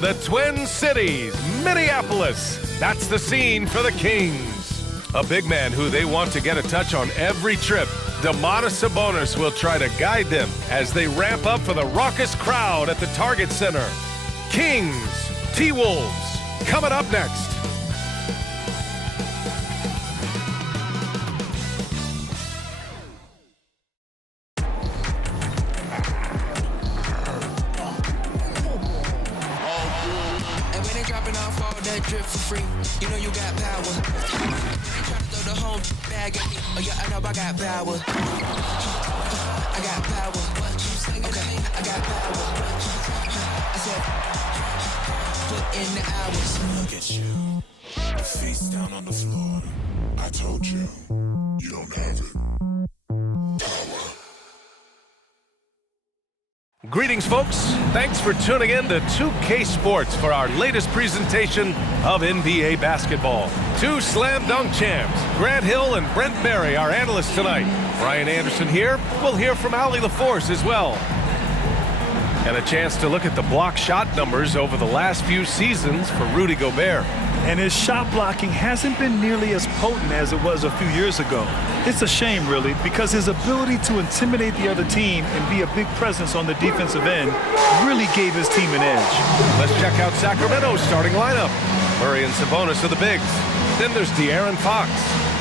The Twin Cities, Minneapolis. That's the scene for the Kings. A big man who they want to get a touch on every trip. Domantas Sabonis will try to guide them as they ramp up for the raucous crowd at the Target Center. Kings, T-Wolves, coming up next. Drip for free, you know you got power. Try to throw the whole bag at me. Oh yeah, I know I got power. I got power. Okay, I got power. I said, put in the hours. Look at you, face down on the floor. I told you, you don't have it. Greetings, folks. Thanks for tuning in to 2K Sports for our latest presentation of NBA basketball. Two slam dunk champs, Grant Hill and Brent Barry, our analysts tonight. Brian Anderson here. We'll hear from Allie LaForce as well. And a chance to look at the block shot numbers over the last few seasons for Rudy Gobert. And his shot blocking hasn't been nearly as potent as it was a few years ago. It's a shame, really, because his ability to intimidate the other team and be a big presence on the defensive end really gave his team an edge. Let's check out Sacramento's starting lineup. Murray and Sabonis are the bigs. Then there's De'Aaron Fox.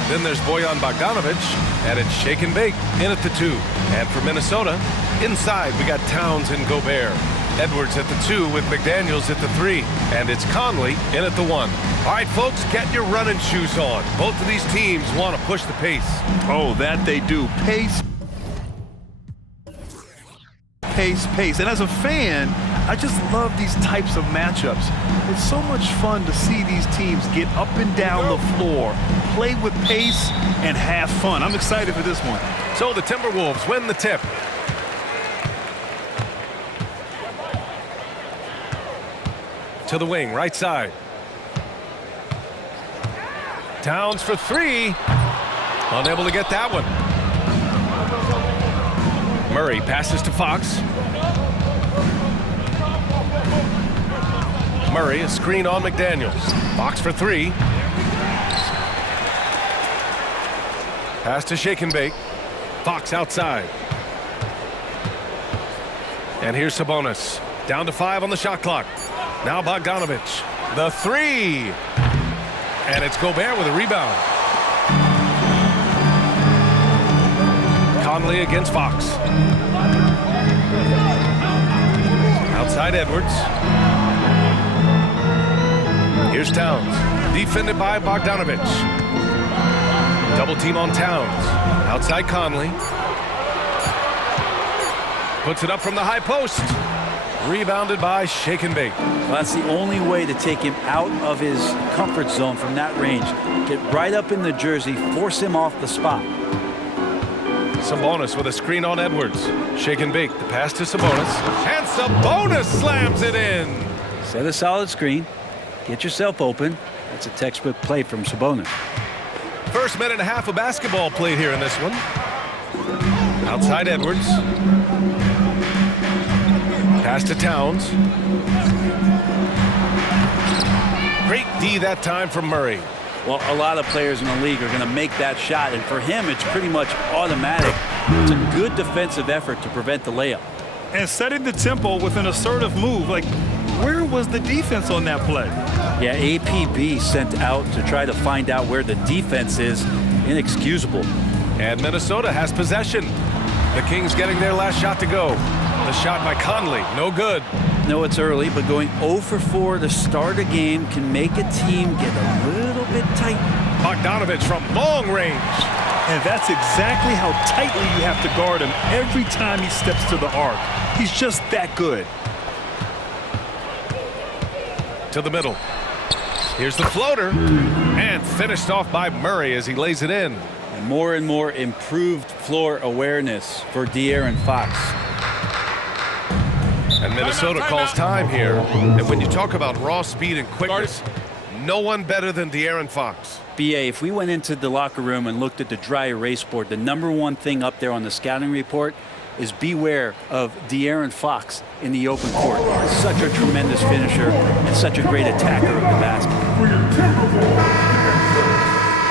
Then there's Bojan Bogdanovic, and it's Shake and Bake in at the 2. And for Minnesota, inside we got Towns and Gobert. Edwards at the 2 with McDaniels at the 3. And it's Conley in at the 1. All right, folks, get your running shoes on. Both of these teams want to push the pace. Oh, that they do. Pace, pace, pace. And as a fan, I just love these types of matchups. It's so much fun to see these teams get up and down the floor, play with pace, and have fun. I'm excited for this one. So the Timberwolves win the tip. To the wing, right side. Towns for 3. Unable to get that one. Murray passes to Fox. Murray, a screen on McDaniels. Fox for 3. Pass to Shake and Bake. Fox outside. And here's Sabonis. Down to 5 on the shot clock. Now Bogdanovic. The 3. And it's Gobert with a rebound. Conley against Fox. Outside Edwards. Here's Towns. Defended by Bogdanovic. Double team on Towns. Outside Conley. Puts it up from the high post. Rebounded by Shake and Bake. Well, that's the only way to take him out of his comfort zone from that range. Get right up in the jersey, force him off the spot. Sabonis with a screen on Edwards. Shake and Bake, the pass to Sabonis. And Sabonis slams it in. Set a solid screen. Get yourself open. That's a textbook play from Sabonis. First minute and a half of basketball played here in this one. Outside Edwards. Pass to Towns. Great D that time from Murray. Well, a lot of players in the league are going to make that shot, and for him, it's pretty much automatic. It's a good defensive effort to prevent the layup. And setting the tempo with an assertive move. Like, where was the defense on that play? Yeah, APB sent out to try to find out where the defense is. Inexcusable. And Minnesota has possession. The Kings getting their last shot to go. The shot by Conley, no good. No, it's early, but going 0 for 4 to start a game can make a team get a little bit tight. Bogdanovic from long range. And that's exactly how tightly you have to guard him every time he steps to the arc. He's just that good. To the middle. Here's the floater. And finished off by Murray as he lays it in. And more improved floor awareness for De'Aaron Fox. And Minnesota calls time here. And when you talk about raw speed and quickness, no one better than De'Aaron Fox. BA, if we went into the locker room and looked at the dry erase board, the #1 thing up there on the scouting report is beware of De'Aaron Fox in the open court. Such a tremendous finisher and such a great attacker of the basket.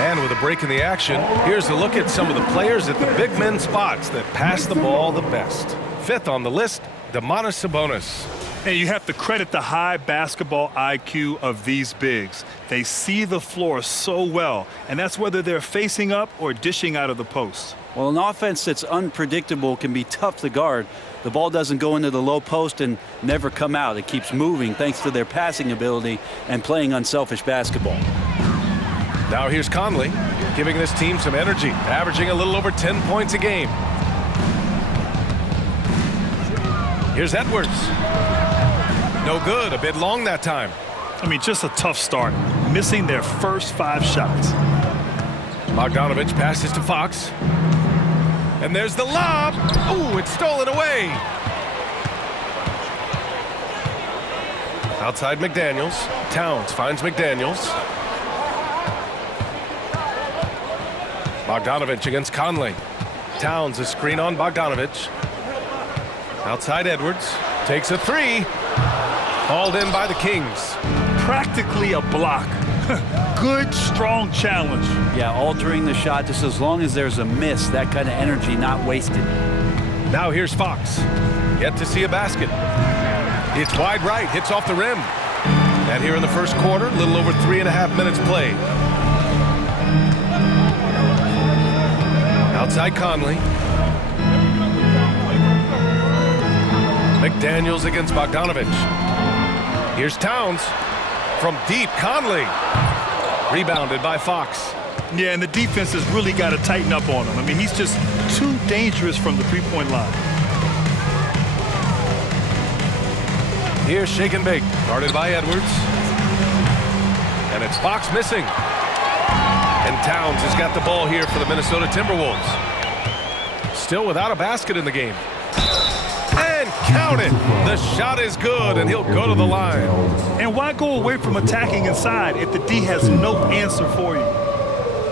And with a break in the action, here's a look at some of the players at the big men spots that pass the ball the best. Fifth on the list, Sabonis. And you have to credit the high basketball IQ of these bigs. They see the floor so well, and that's whether they're facing up or dishing out of the post. Well, an offense that's unpredictable can be tough to guard. The ball doesn't go into the low post and never come out. It keeps moving thanks to their passing ability and playing unselfish basketball. Now here's Conley, giving this team some energy, averaging a little over 10 points a game. Here's Edwards. No good, a bit long that time. I mean, just a tough start, missing their first 5 shots. Bogdanovich passes to Fox. And there's the lob. Ooh, it's stolen away. Outside McDaniels. Towns finds McDaniels. Bogdanovich against Conley. Towns a screen on Bogdanovich. Outside Edwards. Takes a 3. Hauled in by the Kings. Practically a block. Good, strong challenge. Yeah, altering the shot just as long as there's a miss, that kind of energy not wasted. Now here's Fox. Yet to see a basket. It's wide right, hits off the rim. And here in the first quarter, a little over 3.5 minutes played. Outside Conley. McDaniels against Bogdanovich. Here's Towns. From deep, Conley. Rebounded by Fox. Yeah, and the defense has really got to tighten up on him. I mean, he's just too dangerous from the three-point line. Here's Shake and Bake, guarded by Edwards. And it's Fox missing. And Towns has got the ball here for the Minnesota Timberwolves. Still without a basket in the game. And count it. The shot is good, and he'll go to the line. And why go away from attacking inside if the D has no answer for you?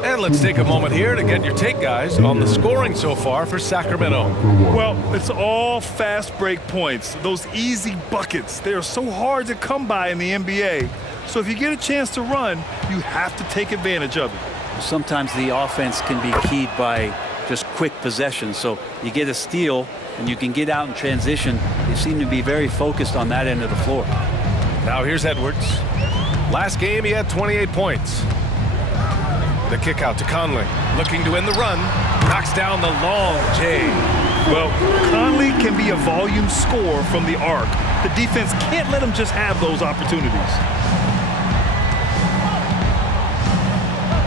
And let's take a moment here to get your take, guys, on the scoring so far for Sacramento. Well, it's all fast break points. Those easy buckets, they are so hard to come by in the NBA. So if you get a chance to run, you have to take advantage of it. Sometimes the offense can be keyed by just quick possession. So you get a steal and you can get out in transition. They seem to be very focused on that end of the floor. Now here's Edwards. Last game he had 28 points. The kick out to Conley. Looking to end the run. Knocks down the long J. Well, Conley can be a volume scorer from the arc. The defense can't let him just have those opportunities.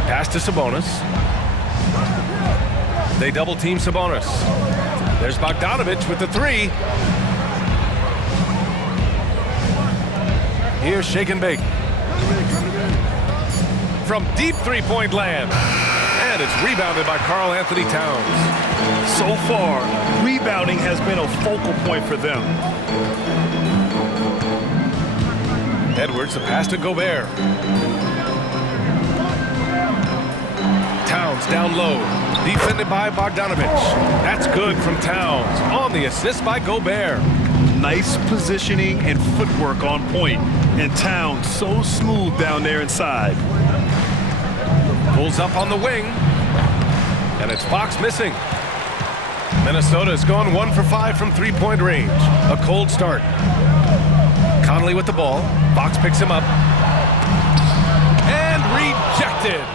Pass to Sabonis. They double team Sabonis. There's Bogdanovich with the 3. Here's Shake and Bake. From deep three-point land. And it's rebounded by Karl Anthony Towns. So far, rebounding has been a focal point for them. Edwards, the pass to Gobert. Towns down low. Defended by Bogdanovich. That's good from Towns. On the assist by Gobert. Nice positioning and footwork on point. And Towns so smooth down there inside. Pulls up on the wing. And it's Fox missing. Minnesota has gone 1 for 5 from three-point range. A cold start. Conley with the ball. Fox picks him up. And rejected.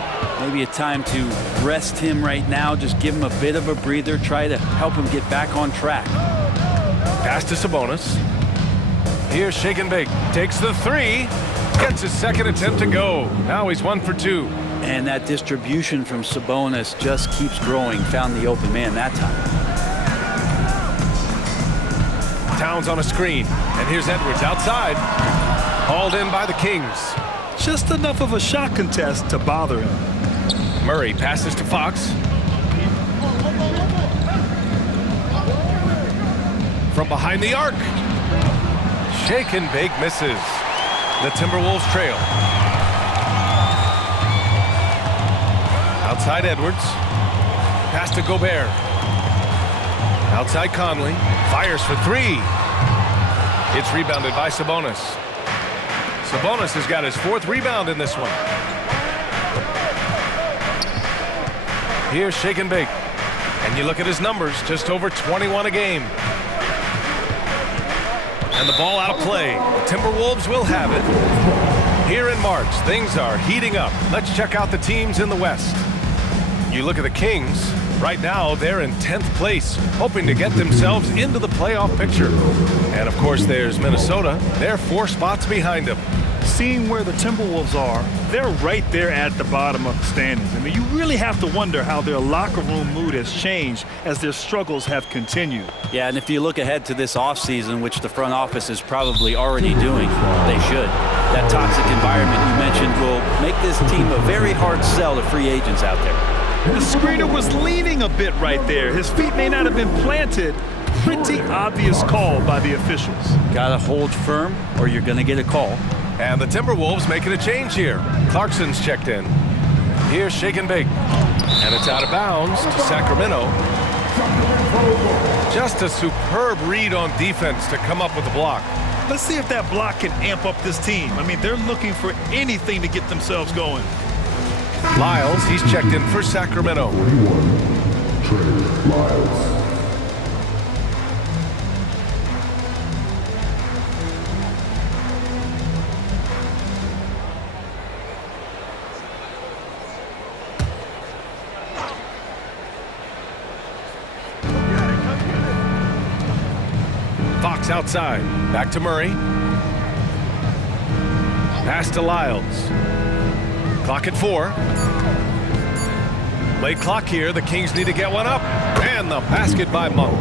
Maybe a time to rest him right now. Just give him a bit of a breather. Try to help him get back on track. Pass to Sabonis. Here's Shake and Bake. Takes the 3. Gets his second attempt to go. Now he's 1 for 2. And that distribution from Sabonis just keeps growing. Found the open man that time. Towns on a screen. And here's Edwards outside. Hauled in by the Kings. Just enough of a shot contest to bother him. Murray passes to Fox. From behind the arc. Shake and Bake misses. The Timberwolves trail. Outside Edwards. Pass to Gobert. Outside Conley. Fires for three. It's rebounded by Sabonis. Sabonis has got his 4th rebound in this one. Here's shake and bake. And you look at his numbers, just over 21 a game. And the ball out of play. The Timberwolves will have it. Here in March, things are heating up. Let's check out the teams in the West. You look at the Kings. Right now, they're in 10th place, hoping to get themselves into the playoff picture. And of course, there's Minnesota. They're 4 spots behind them. Seeing where the Timberwolves are, they're right there at the bottom of the standings. I mean, you really have to wonder how their locker room mood has changed as their struggles have continued. Yeah, and if you look ahead to this offseason, which the front office is probably already doing, they should. That toxic environment you mentioned will make this team a very hard sell to free agents out there. The screener was leaning a bit right there. His feet may not have been planted. Pretty obvious call by the officials. Gotta hold firm or you're gonna get a call. And the Timberwolves making a change here. Clarkson's checked in. Here's shake and bake. And it's out of bounds to Sacramento. Just a superb read on defense to come up with the block. Let's see if that block can amp up this team. I mean, they're looking for anything to get themselves going. Lyles, he's checked in for Sacramento. 41, Trey Lyles. Fox outside. Back to Murray. Pass to Lyles. Clock at 4. Late clock here. The Kings need to get one up. And the basket by Monk.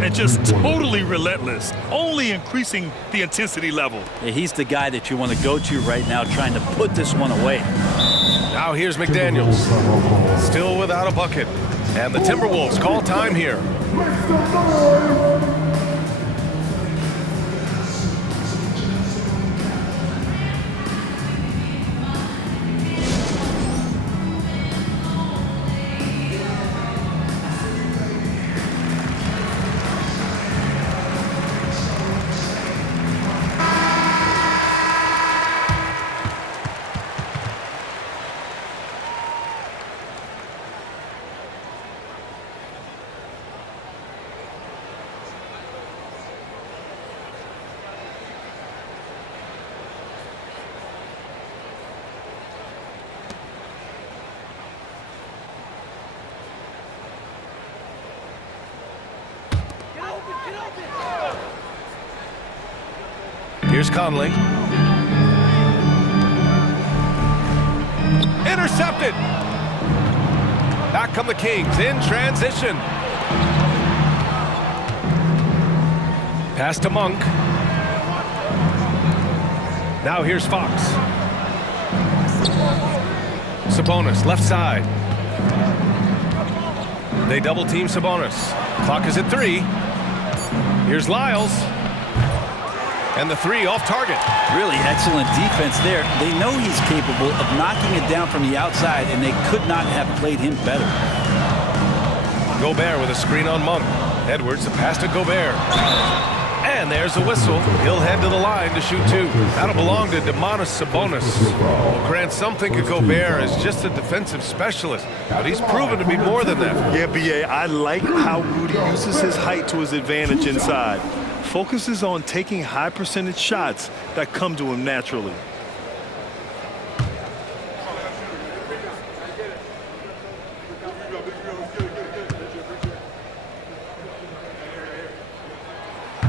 And just totally relentless, only increasing the intensity level. Yeah, he's the guy that you want to go to right now trying to put this one away. Now here's McDaniels. Still without a bucket. And the Timberwolves call time here. Here's Conley. Intercepted. Back come the Kings in transition. Pass to Monk. Now here's Fox. Sabonis, left side. They double team Sabonis. Clock is at 3. Here's Lyles. And the 3 off target. Really excellent defense there. They know he's capable of knocking it down from the outside, and they could not have played him better. Gobert with a screen on Monk. Edwards, the pass to Gobert. And there's a whistle. He'll head to the line to shoot 2. That'll belong to Domantas Sabonis. Well, Grant, some think of Gobert as just a defensive specialist, but he's proven to be more than that. Yeah, B.A., I like how Rudy uses his height to his advantage inside. Focuses on taking high percentage shots that come to him naturally.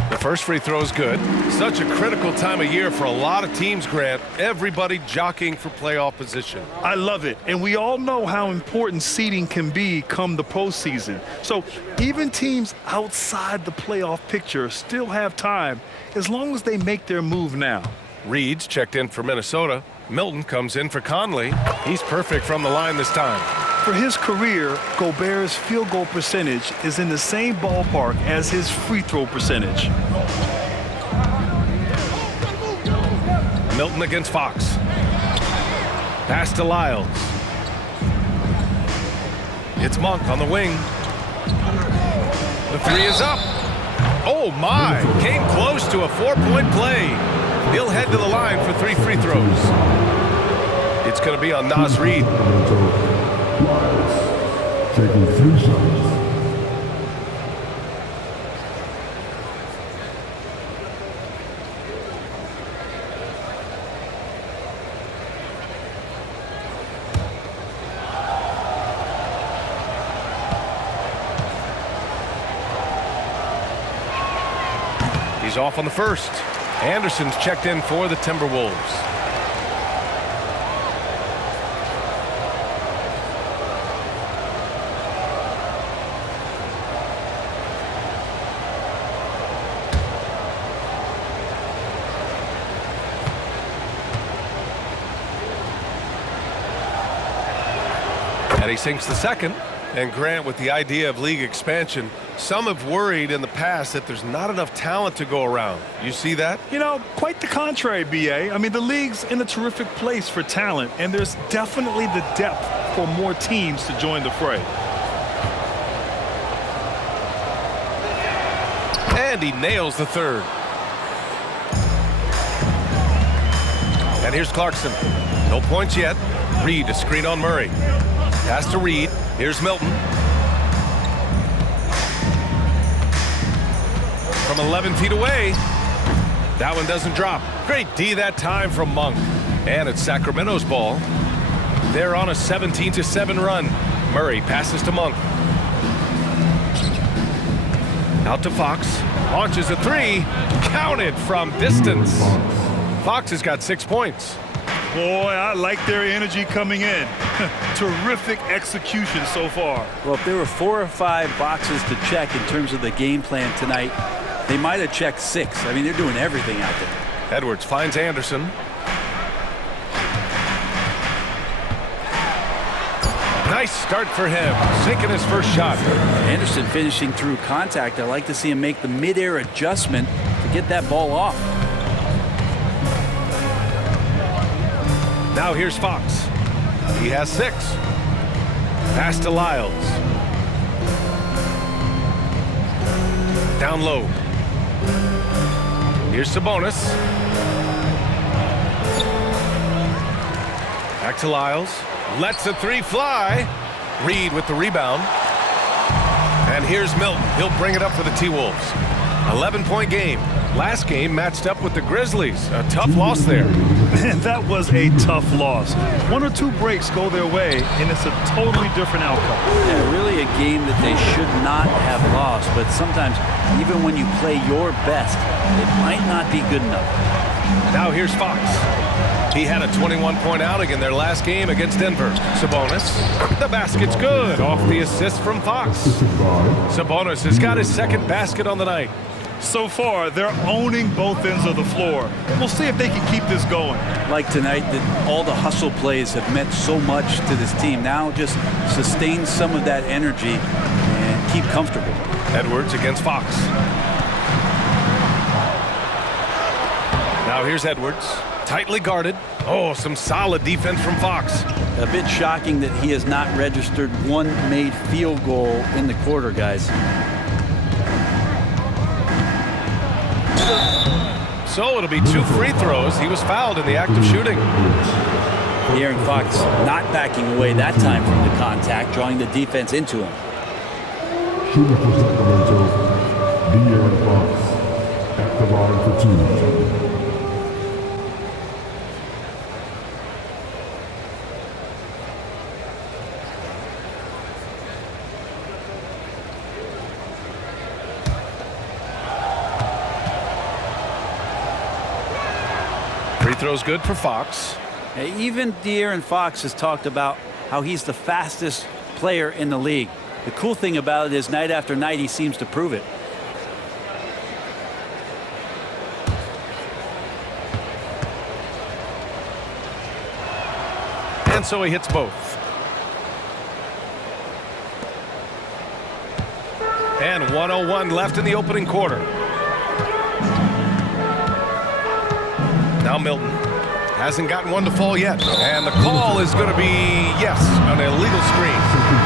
The first free throw is good. Such a critical time of year for a lot of teams, Grant. Everybody jockeying for playoff position. I love it. And we all know how important seeding can be come the postseason. So even teams outside the playoff picture still have time as long as they make their move now. Reed's checked in for Minnesota. Milton comes in for Conley. He's perfect from the line this time. For his career, Gobert's field goal percentage is in the same ballpark as his free throw percentage. Milton against Fox. Pass to Lyles. It's Monk on the wing. The three is up. Oh, my. Came close to a 4-point play. He'll head to the line for 3 free throws. It's going to be on Nas Reed. Taking 3 shots. He's off on the first. Anderson's checked in for the Timberwolves. And he sinks the second. And Grant, with the idea of league expansion, some have worried in the past that there's not enough talent to go around. You see that? You know, quite the contrary, B.A. I mean, the league's in a terrific place for talent, and there's definitely the depth for more teams to join the fray. And he nails the third. And here's Clarkson. No points yet. Reed, a screen on Murray. Pass to Reed. Here's Milton. From 11 feet away. That one doesn't drop. Great D that time from Monk. And it's Sacramento's ball. They're on a 17-7 run. Murray passes to Monk. Out to Fox. Launches a three. Counted from distance. Fox has got 6 points. Boy, I like their energy coming in. Terrific execution so far. Well, if there were 4 or 5 boxes to check in terms of the game plan tonight, they might have checked 6. I mean, they're doing everything out there. Edwards finds Anderson. Nice start for him. Sinking his first shot. Anderson finishing through contact. I like to see him make the mid-air adjustment to get that ball off. Now here's Fox. He has 6. Pass to Lyles. Down low. Here's Sabonis. Back to Lyles. Lets a three fly. Reed with the rebound. And here's Milton. He'll bring it up for the T-Wolves. 11-point game. Last game matched up with the Grizzlies. A tough loss there. Man, that was a tough loss. 1 or 2 breaks go their way, and it's a totally different outcome. Yeah, really a game that they should not have lost, but sometimes even when you play your best, it might not be good enough. Now here's Fox. He had a 21-point outing in their last game against Denver. Sabonis. The basket's good off the assist from Fox. Sabonis has got his second basket on the night. So far, they're owning both ends of the floor. We'll see if they can keep this going. Like tonight, that all the hustle plays have meant so much to this team. Now just sustain some of that energy and keep comfortable. Edwards against Fox. Now here's Edwards. Tightly guarded. Oh, some solid defense from Fox. A bit shocking that he has not registered 1 made field goal in the quarter, guys. So it'll be 2 free throws. He was fouled in the act of shooting. De'Aaron Fox not backing away that time from the contact, drawing the defense into him. Shooting for Sacramento, De'Aaron Fox at the line for 2. Free throw's good for Fox. Even De'Aaron Fox has talked about how he's the fastest player in the league. The cool thing about it is night after night he seems to prove it. And so he hits both. And 1:01 left in the opening quarter. Now Milton hasn't gotten one to fall yet. And the call is going to be, yes, an illegal screen.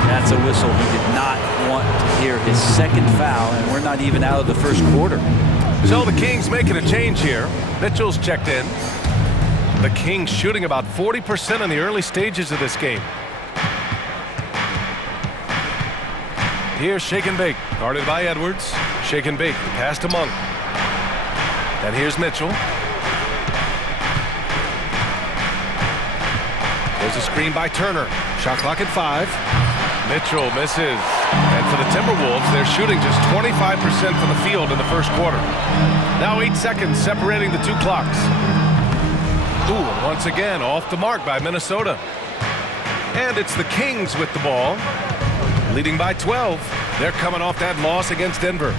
That's a whistle he did not want to hear his second foul, and we're not even out of the first quarter. So the Kings making a change here. Mitchell's checked in. The Kings shooting about 40% in the early stages of this game. Here's Shake and Bake, guarded by Edwards. Shake and Bake, pass to Monk. And here's Mitchell. There's a screen by Turner. Shot clock at 5. Mitchell misses. And for the Timberwolves, they're shooting just 25% from the field in the first quarter. Now 8 seconds separating the two clocks. Ooh, and once again, off the mark by Minnesota. And it's the Kings with the ball, leading by 12. They're coming off that loss against Denver.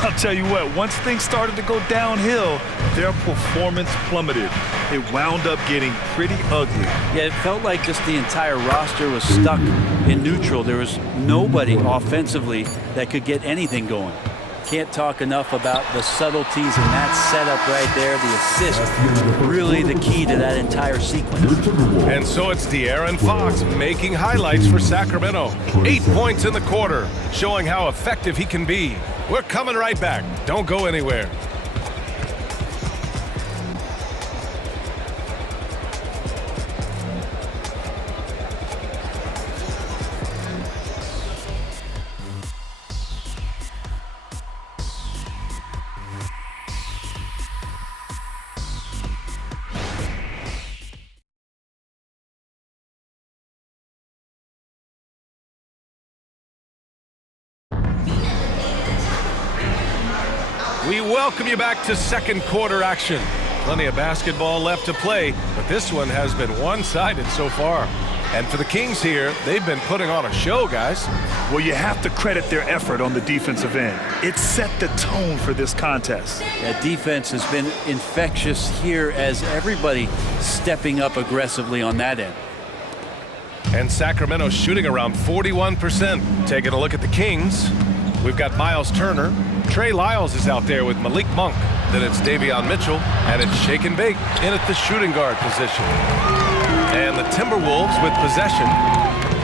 I'll tell you what, once things started to go downhill, their performance plummeted. It wound up getting pretty ugly. Yeah, it felt like just the entire roster was stuck in neutral. There was nobody offensively that could get anything going. Can't talk enough about the subtleties in that setup right there. The assist, really the key to that entire sequence. And so it's De'Aaron Fox making highlights for Sacramento. 8 points in the quarter, showing how effective he can be. We're coming right back. Don't go anywhere. We welcome you back to second quarter action. Plenty of basketball left to play, but this one has been one-sided so far. And for the Kings here, they've been putting on a show, guys. Well, you have to credit their effort on the defensive end. It set the tone for this contest. That defense has been infectious here as everybody stepping up aggressively on that end. And Sacramento shooting around 41%. Taking a look at the Kings, we've got Miles Turner. Trey Lyles is out there with Malik Monk. Then it's Davion Mitchell, and it's Shake and Bake in at the shooting guard position. And the Timberwolves with possession,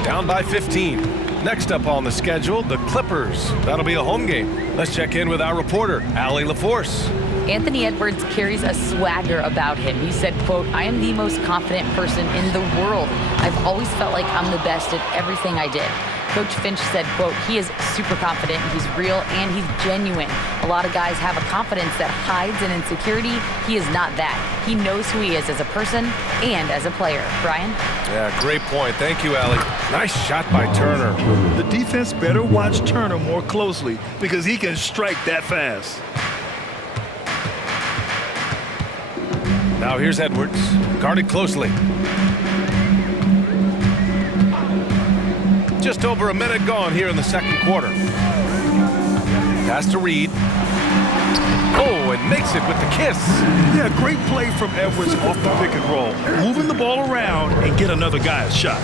down by 15. Next up on the schedule, the Clippers. That'll be a home game. Let's check in with our reporter, Allie LaForce. Anthony Edwards carries a swagger about him. He said, quote, "I am the most confident person in the world. I've always felt like I'm the best at everything I did." Coach Finch said, quote, "He is super confident, he's real, and he's genuine. A lot of guys have a confidence that hides an insecurity. He is not that. He knows who he is as a person and as a player." Brian? Yeah, great point. Thank you, Allie. Nice shot by Turner. The defense better watch Turner more closely because he can strike that fast. Now here's Edwards, guarded closely. Just over a minute gone here in the second quarter. Pass to Reed. Oh, and makes it with the kiss. Yeah, great play from Edwards off the pick and roll. Moving the ball around and get another guy a shot.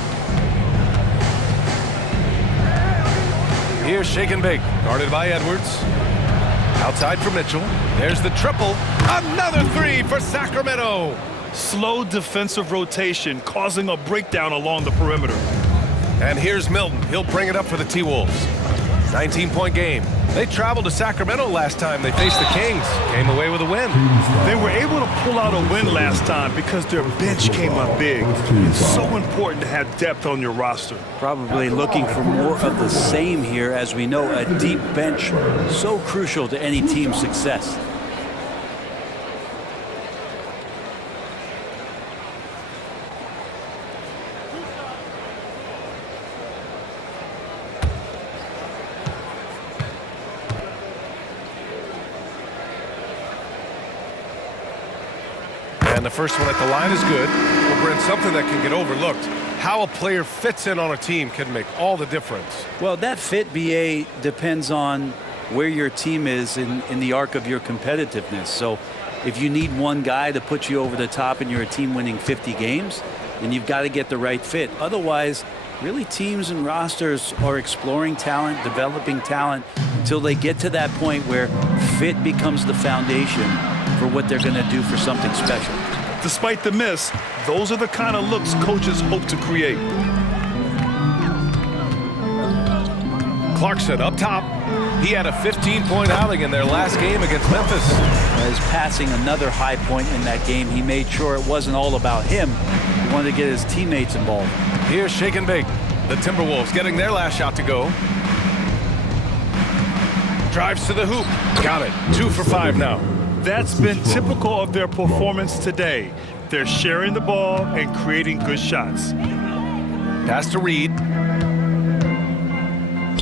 Here's Shake and Bake, guarded by Edwards. Outside for Mitchell. There's the triple. Another three for Sacramento. Slow defensive rotation causing a breakdown along the perimeter. And here's Milton. He'll bring it up for the T-Wolves. 19-point game. They traveled to Sacramento last time they faced the Kings. Came away with a win. They were able to pull out a win last time because their bench came up big. It's so important to have depth on your roster. Probably looking for more of the same here. As we know, a deep bench so crucial to any team's success. And the first one at the line is good. Well, Brent, something that can get overlooked. How a player fits in on a team can make all the difference. Well, that fit, BA, depends on where your team is in the arc of your competitiveness. So if you need one guy to put you over the top and you're a team winning 50 games, then you've got to get the right fit. Otherwise, really teams and rosters are exploring talent, developing talent until they get to that point where fit becomes the foundation for what they're going to do for something special. Despite the miss, those are the kind of looks coaches hope to create. Clarkson up top. He had a 15-point outing in their last game against Memphis. As passing another high point in that game, he made sure it wasn't all about him. He wanted to get his teammates involved. Here's shake and bake. The Timberwolves getting their last shot to go. Drives to the hoop. Got it. 2 for 5 now. That's been typical of their performance today. They're sharing the ball and creating good shots. Pass to Reed.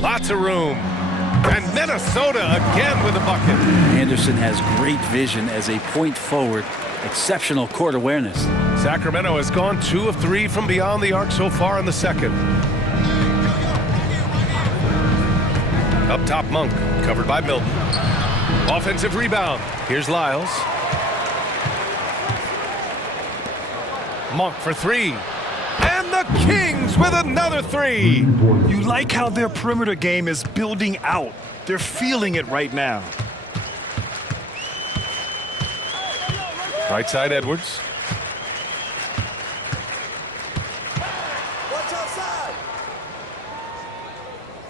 Lots of room. And Minnesota again with a bucket. Anderson has great vision as a point forward. Exceptional court awareness. Sacramento has gone 2 of 3 from beyond the arc so far in the second. Up top, Monk, covered by Milton. Offensive rebound. Here's Lyles. Monk for 3. And the Kings with another 3. You like how their perimeter game is building out. They're feeling it right now. Right side, Edwards.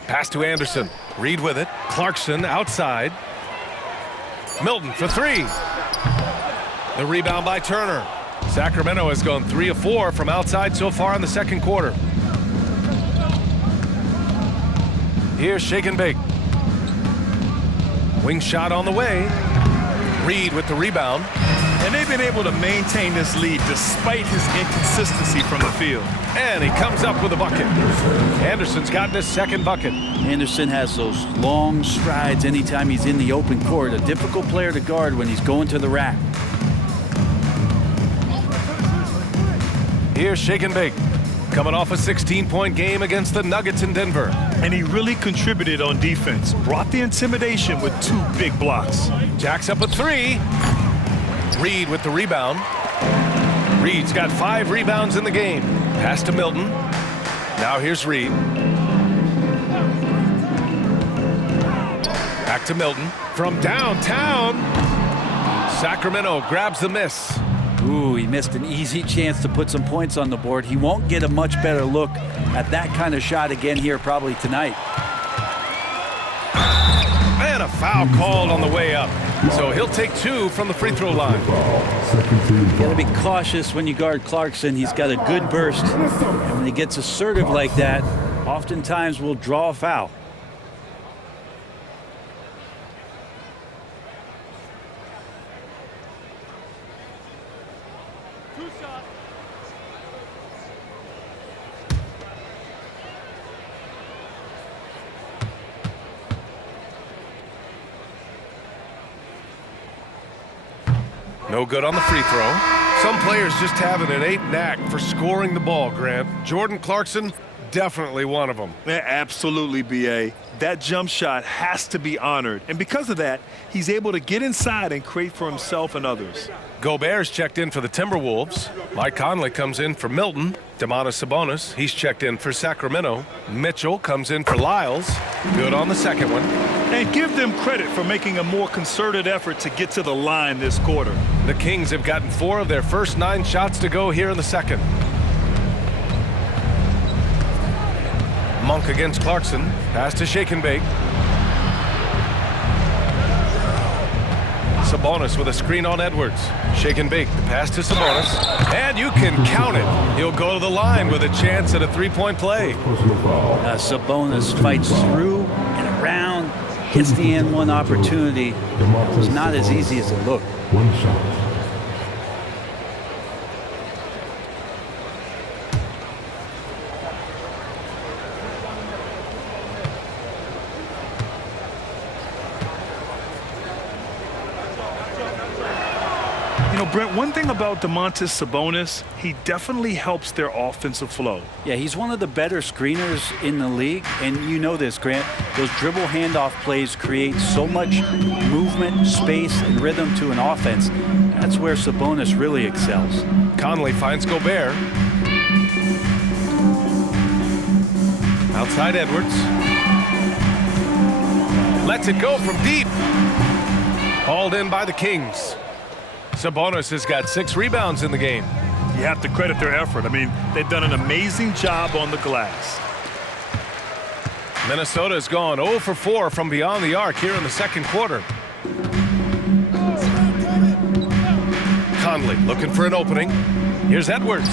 Pass to Anderson. Reed with it. Clarkson outside. Milton for 3. The rebound by Turner. Sacramento has gone 3 of 4 from outside so far in the second quarter. Here's shake and bake. Wing shot on the way. Reed with the rebound. And they've been able to maintain this lead despite his inconsistency from the field. And he comes up with a bucket. Anderson's gotten his second bucket. Anderson has those long strides anytime he's in the open court. A difficult player to guard when he's going to the rack. Here's shake and bake. Coming off a 16-point game against the Nuggets in Denver. And he really contributed on defense. Brought the intimidation with 2 big blocks. Jacks up a 3. Reed with the rebound. Reed's got 5 rebounds in the game. Pass to Milton. Now here's Reed. Back to Milton. From downtown. Sacramento grabs the miss. Ooh, he missed an easy chance to put some points on the board. He won't get a much better look at that kind of shot again here probably tonight. And a foul called on the way up. So he'll take 2 from the free throw line. You got to be cautious when you guard Clarkson. He's got a good burst. And when he gets assertive like that, oftentimes will draw a foul. No good on the free throw. Some players just have an innate knack for scoring the ball, Grant. Jordan Clarkson, definitely one of them. Yeah, absolutely, B.A. That jump shot has to be honored. And because of that, he's able to get inside and create for himself and others. Gobert's checked in for the Timberwolves. Mike Conley comes in for Milton. Domantas Sabonis, he's checked in for Sacramento. Mitchell comes in for Lyles. Good on the second one. And give them credit for making a more concerted effort to get to the line this quarter. The Kings have gotten 4 of their first 9 shots to go here in the second. Monk against Clarkson. Pass to shake and bake. Sabonis with a screen on Edwards. Shake and bake. The pass to Sabonis. And you can count it. He'll go to the line with a chance at a 3-point play. Sabonis fights through and around, gets the N1 opportunity. It's not as easy as it looked. 1 shot. You know, Brent, one thing about Domantas Sabonis, he definitely helps their offensive flow. Yeah, he's one of the better screeners in the league, and you know this, Grant. Those dribble handoff plays create so much movement, space, and rhythm to an offense. That's where Sabonis really excels. Conley finds Gobert. Outside Edwards. Lets it go from deep. Hauled in by the Kings. Sabonis has got 6 rebounds in the game. You have to credit their effort. I mean, they've done an amazing job on the glass. Minnesota has gone 0 for 4 from beyond the arc here in the second quarter. Conley looking for an opening. Here's Edwards.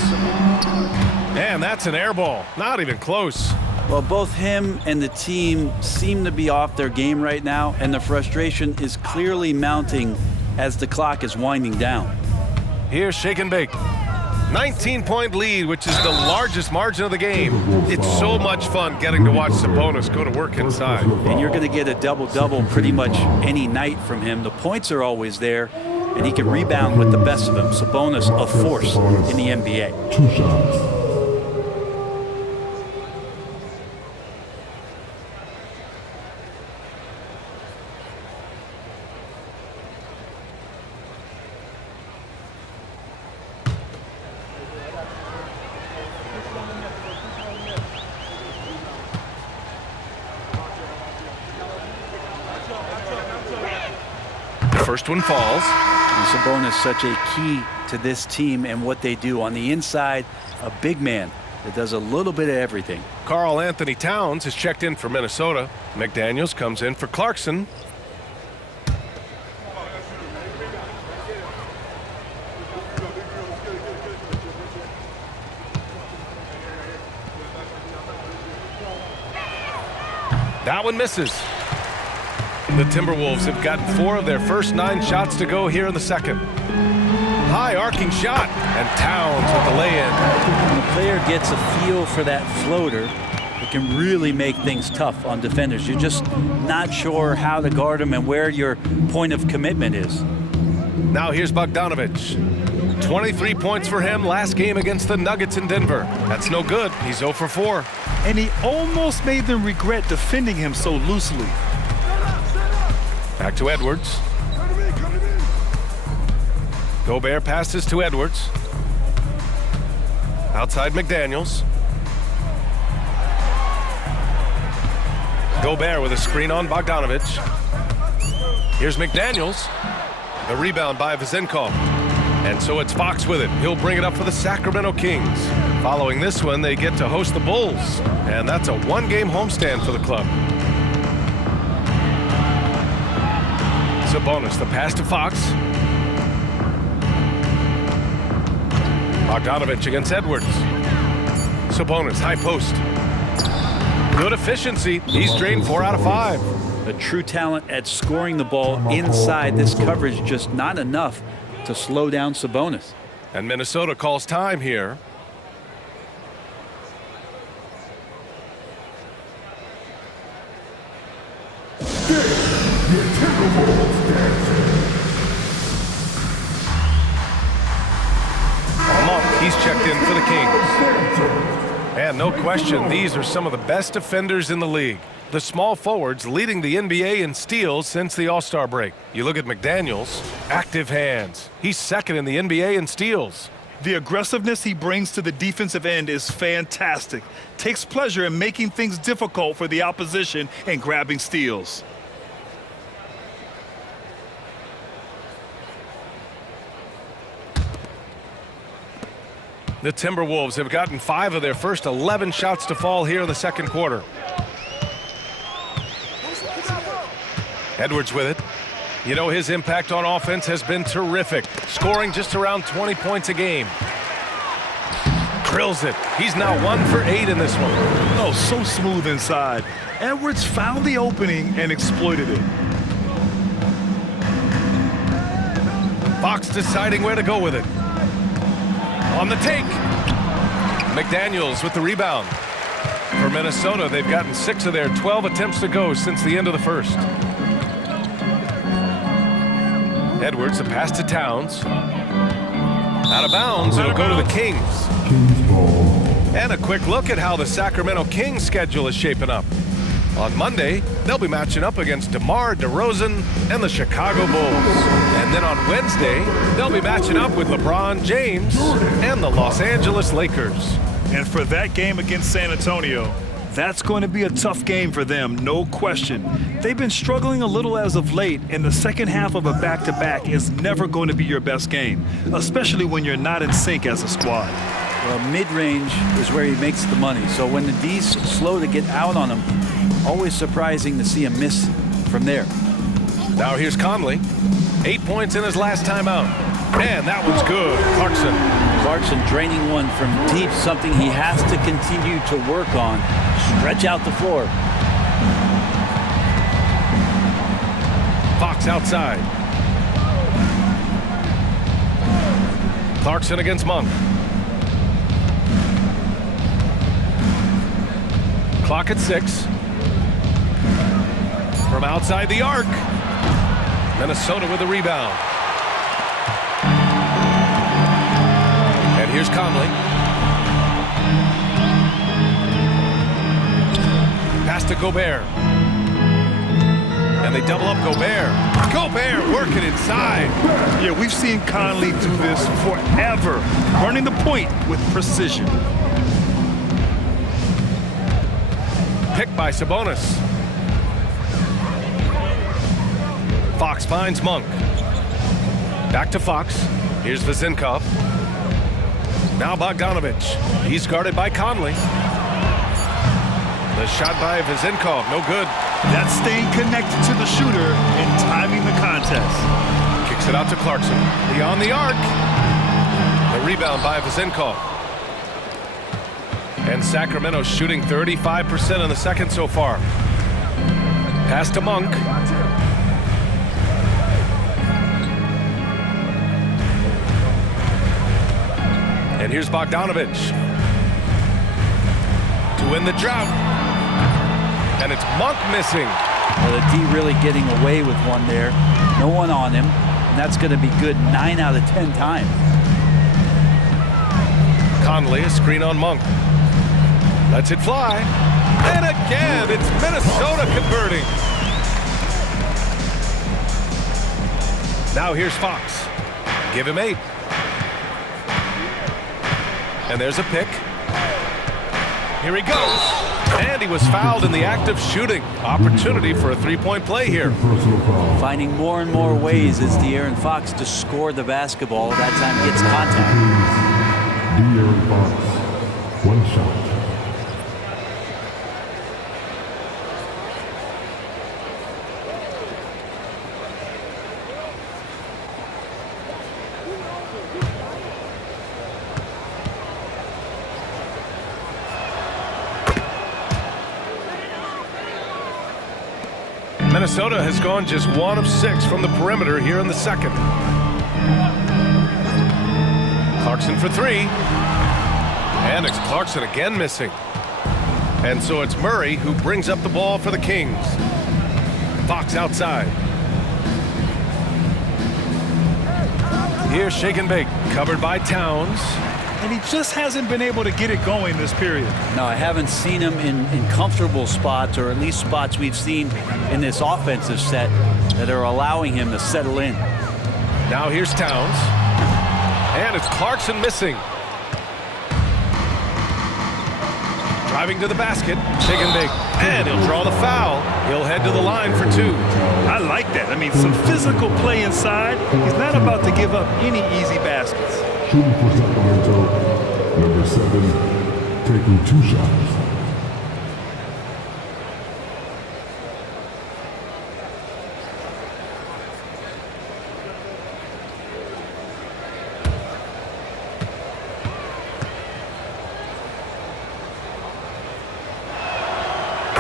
And that's an air ball. Not even close. Well, both him and the team seem to be off their game right now, and the frustration is clearly mounting as the clock is winding down. Here's shake and bake. 19-point lead, which is the largest margin of the game. It's so much fun getting to watch Sabonis go to work inside. And you're going to get a double-double pretty much any night from him. The points are always there, and he can rebound with the best of them. Sabonis, a force in the NBA. 2 shots. First one falls. And Sabonis such a key to this team and what they do. On the inside, a big man that does a little bit of everything. Karl Anthony Towns has checked in for Minnesota. McDaniels comes in for Clarkson. That one misses. The Timberwolves have gotten 4 of their first 9 shots to go here in the second. High arcing shot, and Towns with the lay-in. When the player gets a feel for that floater, it can really make things tough on defenders. You're just not sure how to guard them and where your point of commitment is. Now here's Bogdanovic. 23 points for him last game against the Nuggets in Denver. That's no good. He's 0 for 4. And he almost made them regret defending him so loosely. Back to Edwards. Gobert passes to Edwards. Outside McDaniels. Gobert with a screen on Bogdanovic. Here's McDaniels. The rebound by Vezenkov. And so it's Fox with it. He'll bring it up for the Sacramento Kings. Following this one, they get to host the Bulls. And that's a 1-game homestand for the club. Sabonis, the pass to Fox. Bogdanovic against Edwards. Sabonis, high post. Good efficiency. He's drained 4 out of 5. A true talent at scoring the ball inside. This coverage just not enough to slow down Sabonis. And Minnesota calls time here. He's checked in for the Kings. And no question, these are some of the best defenders in the league. The small forwards leading the NBA in steals since the All-Star break. You look at McDaniels, active hands. He's second in the NBA in steals. The aggressiveness he brings to the defensive end is fantastic. Takes pleasure in making things difficult for the opposition and grabbing steals. The Timberwolves have gotten 5 of their first 11 shots to fall here in the second quarter. Edwards with it. You know, his impact on offense has been terrific, scoring just around 20 points a game. Drills it. He's now 1 for 8 in this one. Oh, so smooth inside. Edwards found the opening and exploited it. Fox deciding where to go with it. On the take. McDaniels with the rebound. For Minnesota, they've gotten 6 of their 12 attempts to go since the end of the first. Edwards, the pass to Towns. Out of bounds, it'll go to the Kings. Kings ball. And a quick look at how the Sacramento Kings schedule is shaping up. On Monday, they'll be matching up against DeMar DeRozan and the Chicago Bulls. And then on Wednesday, they'll be matching up with LeBron James and the Los Angeles Lakers. And for that game against San Antonio, that's going to be a tough game for them, no question. They've been struggling a little as of late, and the second half of a back-to-back is never going to be your best game, especially when you're not in sync as a squad. Well, mid-range is where he makes the money. So when the D's slow to get out on him, Always surprising to see him miss from there. Now here's Conley. 8 points in his last time out. And that one's good. Clarkson draining one from deep, something he has to continue to work on. Stretch out the floor. Fox outside. Clarkson against Monk. Clock at 6. From outside the arc. Minnesota with a rebound. And here's Conley. Pass to Gobert. And they double up Gobert. Gobert working inside. Yeah, we've seen Conley do this forever. Running the point with precision. Pick by Sabonis. Fox finds Monk. Back to Fox. Here's Vezinkov. Now Bogdanovich. He's guarded by Conley. The shot by Vezinkov, no good. That's staying connected to the shooter and timing the contest. Kicks it out to Clarkson. Beyond the arc. The rebound by Vezinkov. And Sacramento shooting 35% in the second so far. Pass to Monk. And here's Bogdanovich to win the drought. And it's Monk missing. Well, the D really getting away with one there. No one on him. And that's going to be good 9 out of 10 times. Conley, a screen on Monk. Lets it fly. And again, it's Minnesota converting. Now here's Fox. Give him 8. And there's a pick. Here he goes. And he was fouled in the act of shooting. Opportunity for a three-point play here. Finding more and more ways as De'Aaron Fox to score the basketball. That time gets contact. De'Aaron Fox, 1 shot. Minnesota has gone just 1 of 6 from the perimeter here in the second. Clarkson for 3. And it's Clarkson again missing. And so it's Murray who brings up the ball for the Kings. Fox outside. Here's shake and bake, covered by Towns. And he just hasn't been able to get it going this period. No, I haven't seen him in comfortable spots, or at least spots we've seen in this offensive set that are allowing him to settle in. Now here's Towns. And it's Clarkson missing. Driving to the basket, shake and bake, and he'll draw the foul. He'll head to the line for 2. I like that. I mean, some physical play inside. He's not about to give up any easy baskets. Shooting for Sacramento, number 7, taking 2 shots.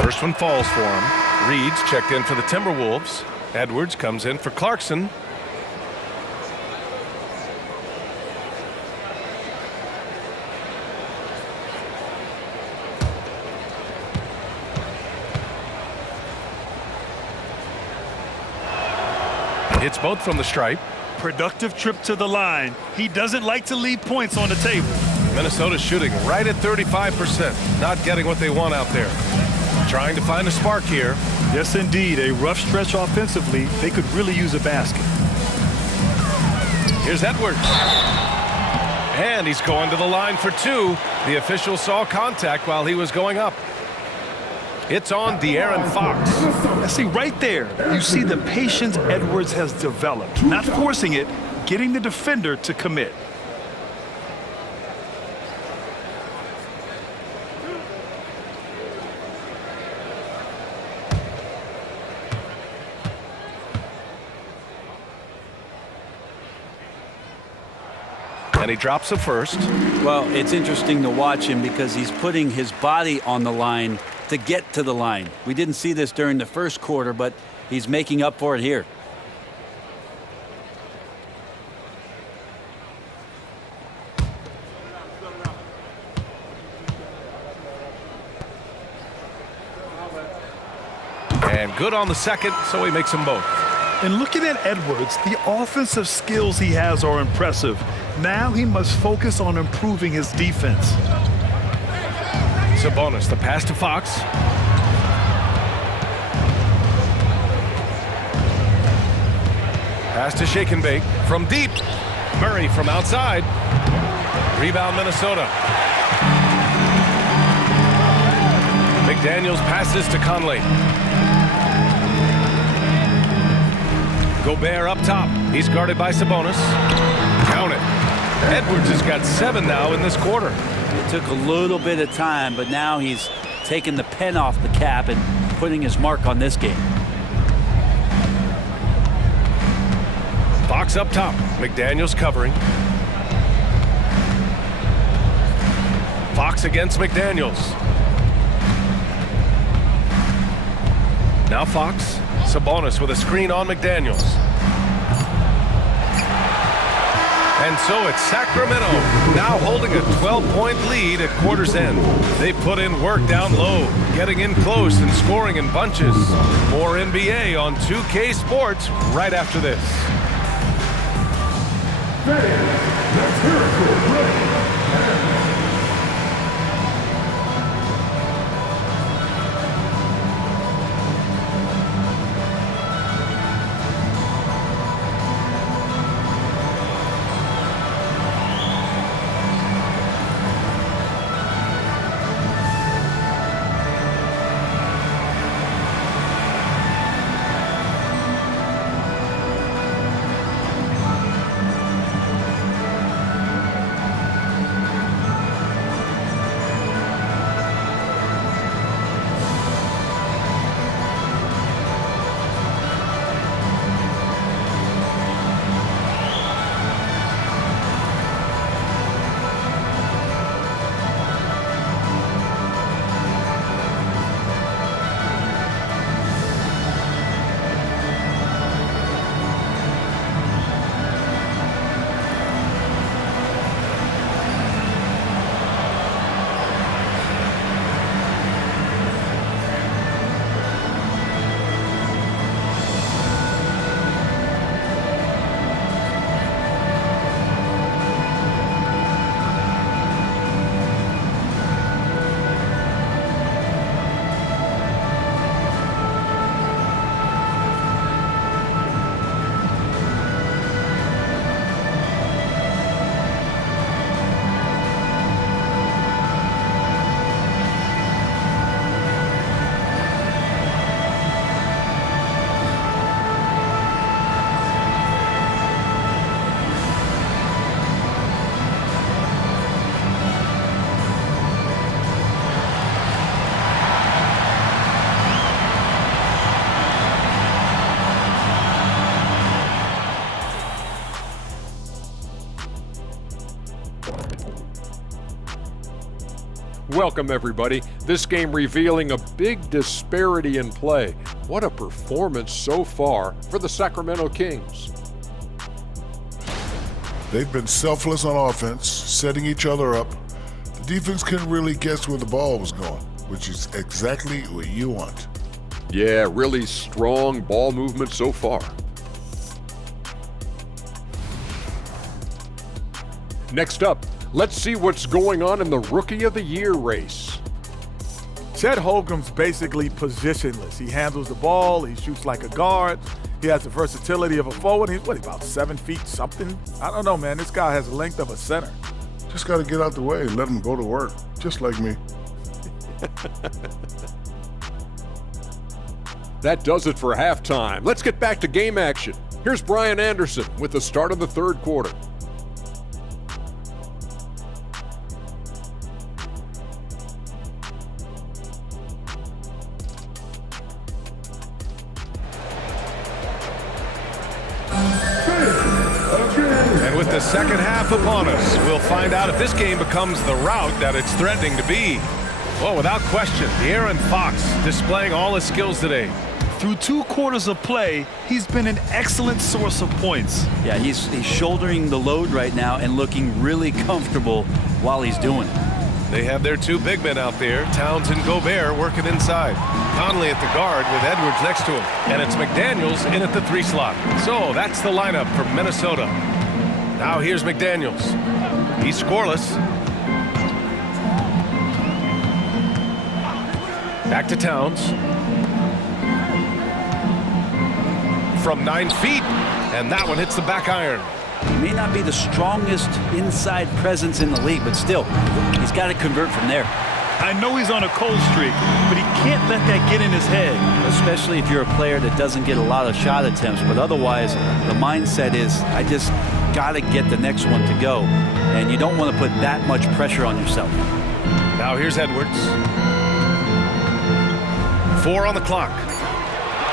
First one falls for him. Reed's checked in for the Timberwolves. Edwards comes in for Clarkson. Hits both from the stripe. Productive trip to the line. He doesn't like to leave points on the table. Minnesota's shooting right at 35%. Not getting what they want out there. Trying to find a spark here. Yes, indeed. A rough stretch offensively. They could really use a basket. Here's Edwards. And he's going to the line for 2. The official saw contact while he was going up. It's on De'Aaron Fox. See, right there, you see the patience Edwards has developed. Not forcing it, getting the defender to commit. and he drops a first. Well, it's interesting to watch him because he's putting his body on the line to get to the line. We didn't see this during the first quarter, but he's making up for it here. And good on the second, so he makes them both. And looking at Edwards, the offensive skills he has are impressive. Now he must focus on improving his defense. Sabonis, the pass to Fox. Pass to Shake and Bake from deep. Murray from outside. Rebound Minnesota. McDaniels passes to Conley. Gobert up top. He's guarded by Sabonis. Count it. Edwards has got 7 now in this quarter. It took a little bit of time, but now he's taking the pen off the cap and putting his mark on this game. Fox up top. McDaniels covering. Fox against McDaniels. Now Fox. Sabonis with a screen on McDaniels. And so it's Sacramento now holding a 12-point lead at quarter's end. They put in work down low, getting in close and scoring in bunches. More NBA on 2K Sports right after this. Let's hear it for Ray. Welcome, everybody. This game revealing a big disparity in play. What a performance so far for the Sacramento Kings. They've been selfless on offense, setting each other up. The defense couldn't really guess where the ball was going, which is exactly what you want. Yeah, really strong ball movement so far. Next up, let's see what's going on in the Rookie of the Year race. Chet Holmgren's basically positionless. He handles the ball, he shoots like a guard, he has the versatility of a forward. He's about 7 feet something? I don't know, man. This guy has the length of a center. Just got to get out the way and let him go to work, just like me. That does it for halftime. Let's get back to game action. Here's Brian Anderson with the start of the third quarter. the second half upon us. We'll find out if this game becomes the rout that it's threatening to be. Well, without question, De'Aaron Fox displaying all his skills today. Through 2 quarters of play, he's been an excellent source of points. Yeah, he's shouldering the load right now and looking really comfortable while he's doing it. They have their 2 big men out there, Towns and Gobert, working inside. Conley at the guard with Edwards next to him. And it's McDaniels in at the 3 slot. So that's the lineup for Minnesota. Now here's McDaniels. He's scoreless. Back to Towns. From 9 feet. And that one hits the back iron. He may not be the strongest inside presence in the league, but still, he's got to convert from there. I know he's on a cold streak, but he can't let that get in his head. Especially if you're a player that doesn't get a lot of shot attempts, but otherwise, the mindset is, I just got to get the next one to go, and you don't want to put that much pressure on yourself. Now here's Edwards. 4 on the clock.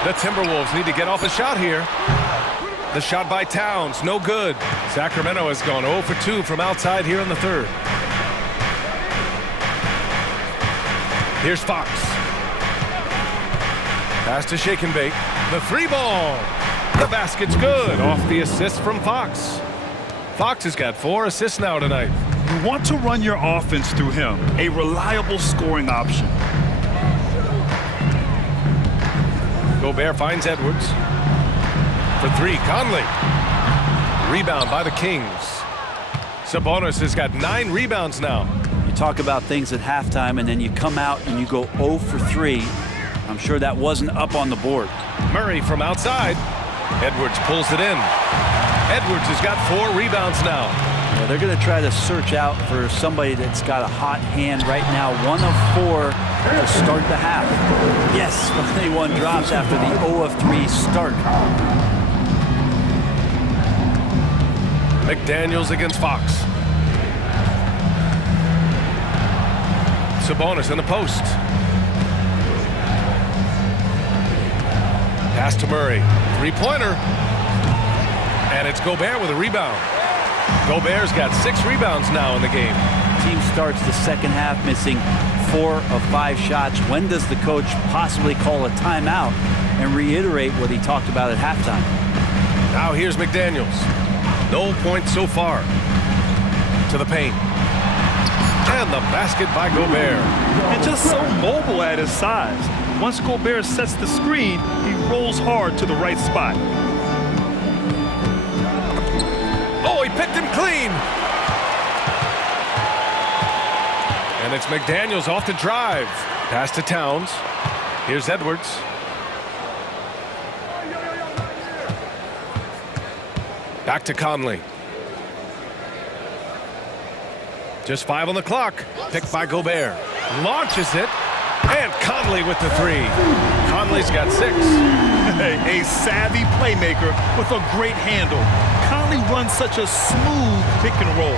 The Timberwolves need to get off a shot here. The shot by Towns, no good. Sacramento has gone 0 for 2 from outside here in the 3rd. Here's Fox. Pass to Shake and Bake. The 3 ball. The basket's good off the assist from Fox. Fox has got 4 assists now tonight. You want to run your offense through him, a reliable scoring option. Gobert finds Edwards. For 3, Conley. Rebound by the Kings. Sabonis has got 9 rebounds now. You talk about things at halftime, and then you come out and you go 0 for 3. I'm sure that wasn't up on the board. Murray from outside. Edwards pulls it in. Edwards has got 4 rebounds now. Yeah, they're going to try to search out for somebody that's got a hot hand right now. 1 of 4 to start the half. Yes, finally one drops after the 0 of 3 start. McDaniels against Fox. Sabonis in the post. Pass to Murray. 3-pointer. And it's Gobert with a rebound. Gobert's got 6 rebounds now in the game. Team starts the second half missing 4 of 5 shots. When does the coach possibly call a timeout and reiterate what he talked about at halftime? Now here's McDaniels. No points so far. To the paint. And the basket by Gobert. And just so mobile at his size. Once Gobert sets the screen, he rolls hard to the right spot. Oh, he picked him clean. And it's McDaniels off the drive. Pass to Towns. Here's Edwards. Back to Conley. Just 5 on the clock. Picked by Gobert. Launches it. And Conley with the 3. Conley's got 6. A savvy playmaker with a great handle. Conley runs such a smooth pick and roll.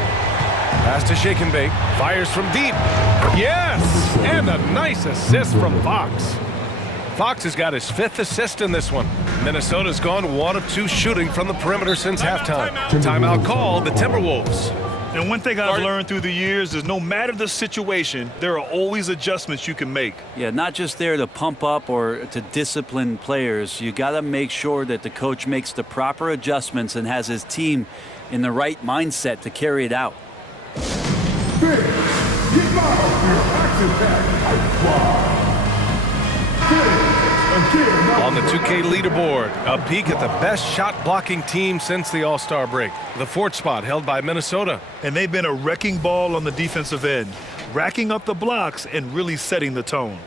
Pass to Shake and Bake. Fires from deep. Yes! And a nice assist from Fox. Fox has got his 5th assist in this one. Minnesota's gone 1 of 2 shooting from the perimeter since halftime. Timeout called the Timberwolves. And one thing I've learned through the years is no matter the situation, there are always adjustments you can make. Yeah, not just there to pump up or to discipline players. You got to make sure that the coach makes the proper adjustments and has his team in the right mindset to carry it out. On the 2K leaderboard, a peek at the best shot-blocking team since the All-Star break. The 4th spot held by Minnesota. And they've been a wrecking ball on the defensive end, racking up the blocks and really setting the tone.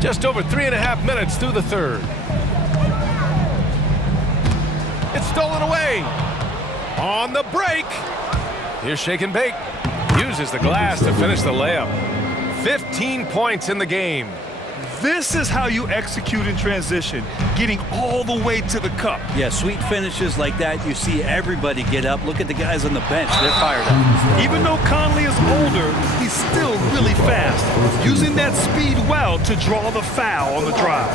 Just over 3.5 minutes through the 3rd. It's stolen away. On the break. Here's Shake and Bake. Uses the glass to finish the layup. 15 points in the game. This is how you execute in transition, getting all the way to the cup. Yeah, sweet finishes like that, you see everybody get up. Look at the guys on the bench. They're fired up. Even though Conley is older, he's still really fast, using that speed well to draw the foul on the drive.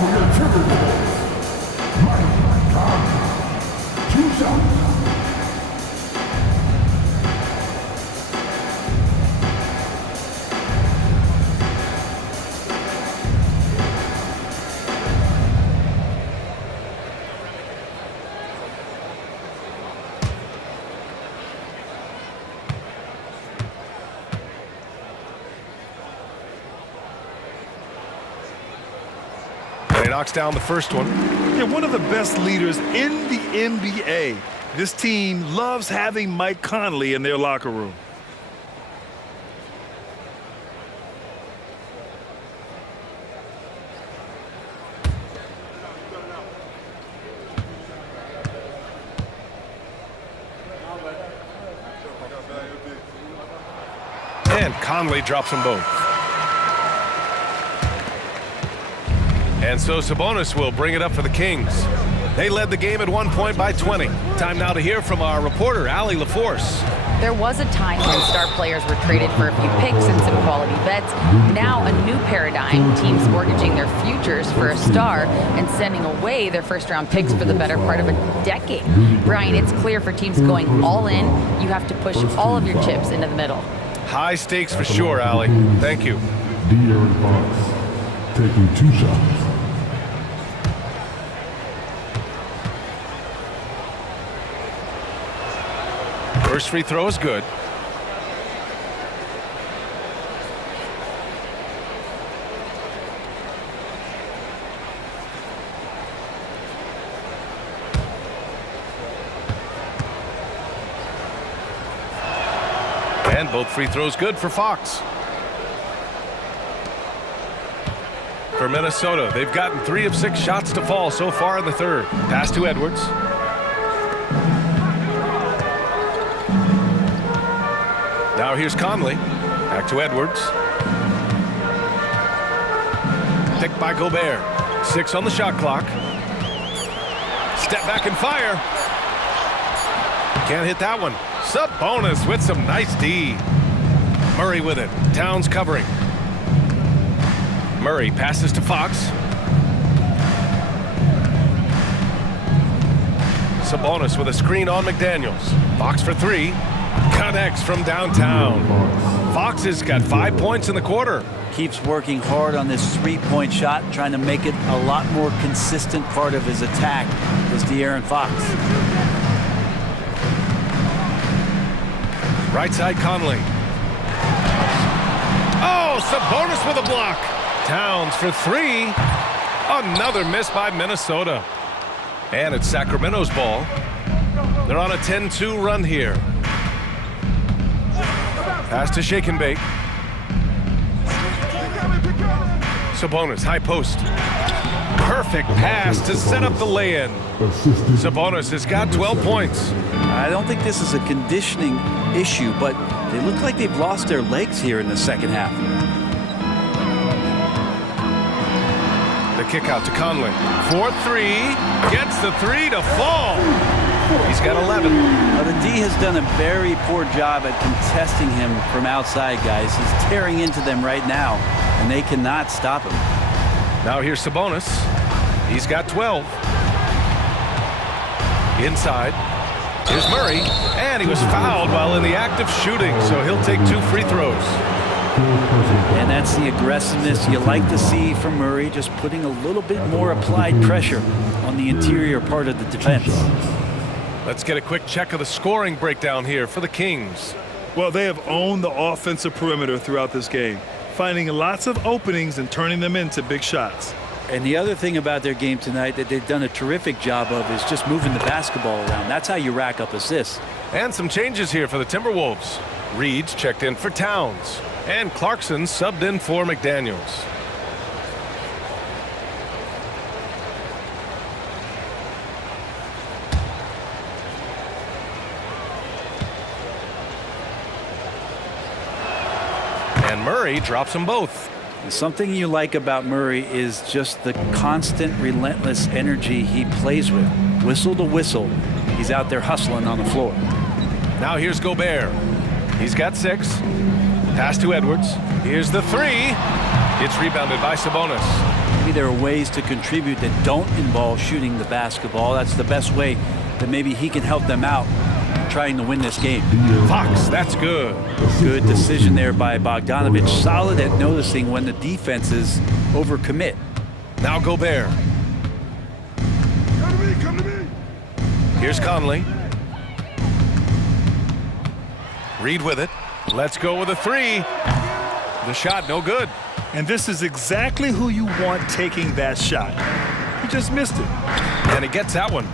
He knocks down the first one. Yeah, one of the best leaders in the NBA. This team loves having Mike Conley in their locker room. And Conley drops them both. And so Sabonis will bring it up for the Kings. They led the game at 1 point by 20. Time now to hear from our reporter, Allie LaForce. There was a time when star players were traded for a few picks and some quality vets. Now a new paradigm, teams mortgaging their futures for a star and sending away their first-round picks for the better part of a decade. Brian, it's clear for teams going all in, you have to push all of your chips into the middle. High stakes for sure, Allie. Thank you. De'Aaron Fox taking 2 shots. First free throw is good. And both free throws good for Fox. For Minnesota, they've gotten 3 of 6 shots to fall so far in the third. Pass to Edwards. Now here's Conley. Back to Edwards. Picked by Gobert. 6 on the shot clock. Step back and fire. Can't hit that one. Sabonis with some nice D. Murray with it. Towns covering. Murray passes to Fox. Sabonis with a screen on McDaniels. Fox for 3. Connects from downtown. Fox has got 5 points in the quarter. Keeps working hard on this three-point shot, trying to make it a lot more consistent part of his attack is De'Aaron Fox. Right side Conley. Oh, Sabonis with a block. Towns for 3. Another miss by Minnesota. And it's Sacramento's ball. They're on a 10-2 run here. Pass to Shake and Bake. Sabonis, high post. Perfect pass to set up the lay-in. Sabonis has got 12 points. I don't think this is a conditioning issue, but they look like they've lost their legs here in the second half. The kick out to Conley. 4-3. Gets the 3 to fall. He's got 11. Now, the D has done a very poor job at contesting him from outside, guys. He's tearing into them right now, and they cannot stop him. Now here's Sabonis. He's got 12. Inside. Here's Murray. And he was fouled while in the act of shooting, so he'll take 2 free throws. And that's the aggressiveness you like to see from Murray, just putting a little bit more applied pressure on the interior part of the defense. Let's get a quick check of the scoring breakdown here for the Kings. Well, they have owned the offensive perimeter throughout this game, finding lots of openings and turning them into big shots. And the other thing about their game tonight that they've done a terrific job of is just moving the basketball around. That's how you rack up assists. And some changes here for the Timberwolves. Reed's checked in for Towns. And Clarkson subbed in for McDaniels. And Murray drops them both. Something you like about Murray is just the constant, relentless energy he plays with. Whistle to whistle, he's out there hustling on the floor. Now here's Gobert. He's got 6. Pass to Edwards. Here's the 3. It's rebounded by Sabonis. Maybe there are ways to contribute that don't involve shooting the basketball. That's the best way that maybe he can help them out trying to win this game. Fox, that's good. Good decision there by Bogdanovich. Solid at noticing when the defenses overcommit. Now Gobert. Come to me. Here's Conley. Reed with it. Let's go with a 3. The shot, no good. And this is exactly who you want taking that shot. He just missed it. And he gets that one.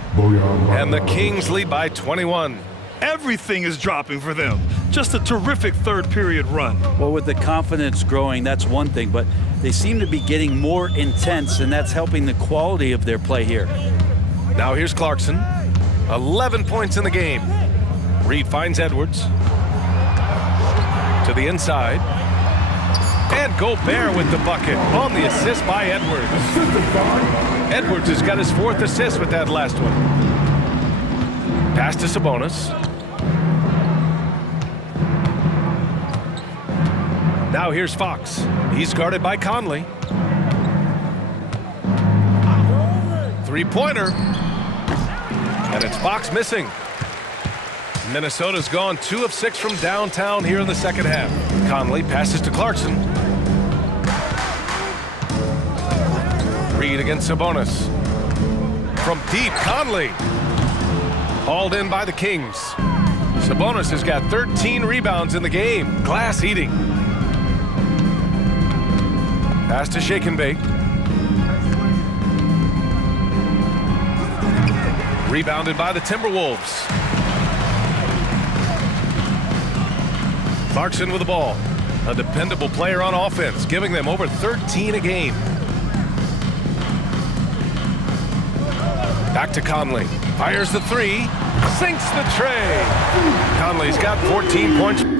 And the Kings lead by 21. Everything is dropping for them. Just a terrific third period run. Well, with the confidence growing, that's one thing, but they seem to be getting more intense, and that's helping the quality of their play here. Now here's Clarkson. 11 points in the game. Reed finds Edwards. To the inside. And Gobert with the bucket on the assist by Edwards. Edwards has got his 4th assist with that last one. Pass to Sabonis. Now here's Fox. He's guarded by Conley. 3-pointer. And it's Fox missing. Minnesota's gone 2 of 6 from downtown here in the second half. Conley passes to Clarkson. Reed against Sabonis. From deep, Conley. Hauled in by the Kings. Sabonis has got 13 rebounds in the game. Glass eating. Pass to Shake and Bake. Rebounded by the Timberwolves. Clarkson with the ball. A dependable player on offense, giving them over 13 a game. Back to Conley. Fires the 3. Sinks the tray. Conley's got 14 points.